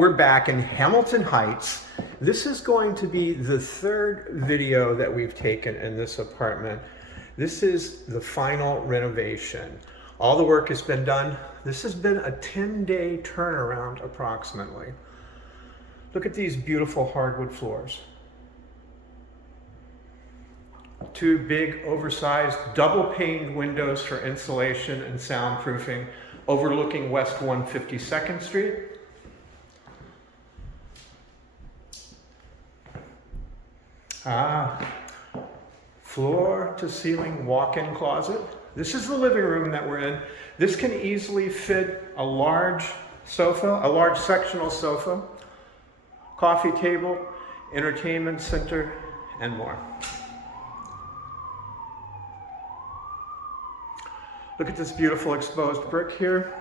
we're back in Hamilton Heights. This is going to be the third video that we've taken in this apartment. This is the final renovation. All the work has been done. This has been a 10-day turnaround approximately. Look at these beautiful hardwood floors. Two big oversized double paned windows for insulation and soundproofing overlooking West 152nd Street. Floor to ceiling walk-in closet. This is the living room that we're in. This can easily fit a large sofa, a large sectional sofa, coffee table, entertainment center, and more. Look at this beautiful exposed brick here.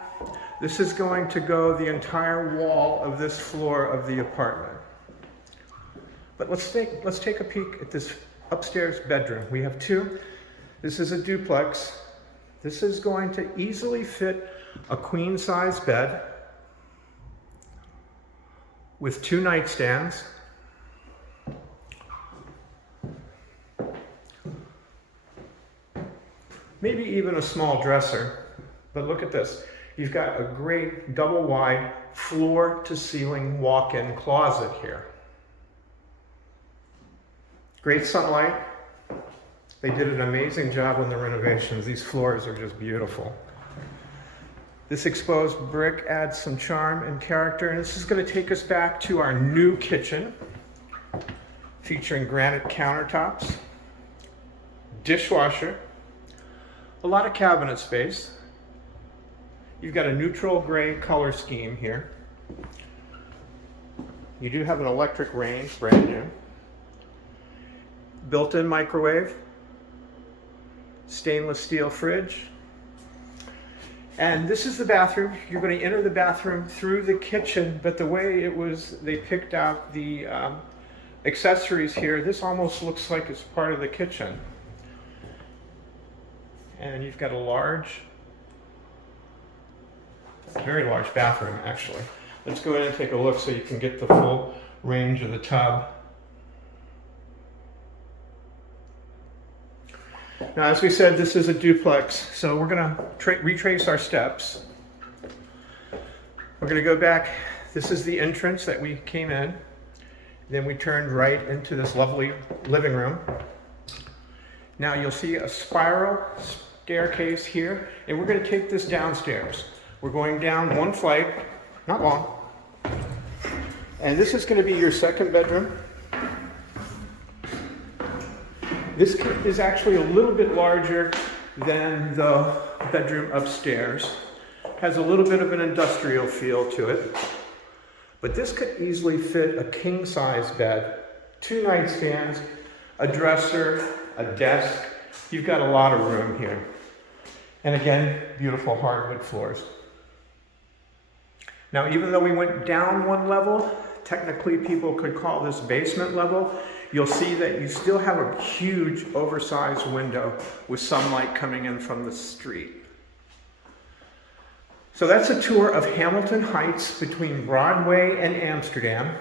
This is going to go the entire wall of this floor of the apartment. But let's take a peek at this upstairs bedroom. We have two. This is a duplex. This is going to easily fit a queen size bed with two nightstands. Maybe even a small dresser. But look at this. You've got a great double wide floor to ceiling walk-in closet here. Great sunlight. They did an amazing job on the renovations. These floors are just beautiful. This exposed brick adds some charm and character, and this is going to take us back to our new kitchen, featuring granite countertops, dishwasher, a lot of cabinet space. You've got a neutral gray color scheme here. You do have an electric range, brand new. Built-in microwave, stainless steel fridge. And this is the bathroom. You're going to enter the bathroom through the kitchen, but the way it was, they picked out the accessories here, this almost looks like it's part of the kitchen. And you've got a large, very large bathroom actually. Let's go in and take a look so you can get the full range of the tub. Now, as we said, this is a duplex, so we're going to retrace our steps. We're going to go back. This is the entrance that we came in. Then we turned right into this lovely living room. Now you'll see a spiral staircase here, and we're going to take this downstairs. We're going down one flight, not long, and this is going to be your second bedroom. This is actually a little bit larger than the bedroom upstairs. Has a little bit of an industrial feel to it. But this could easily fit a king-size bed, two nightstands, a dresser, a desk. You've got a lot of room here. And again, beautiful hardwood floors. Now, even though we went down one level, technically people could call this basement level. You'll see that you still have a huge oversized window with sunlight coming in from the street. So that's a tour of Hamilton Heights between Broadway and Amsterdam.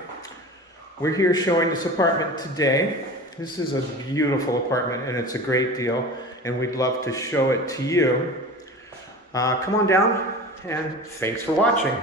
We're here showing this apartment today. This is a beautiful apartment and it's a great deal, and we'd love to show it to you. Come on down, and thanks for watching.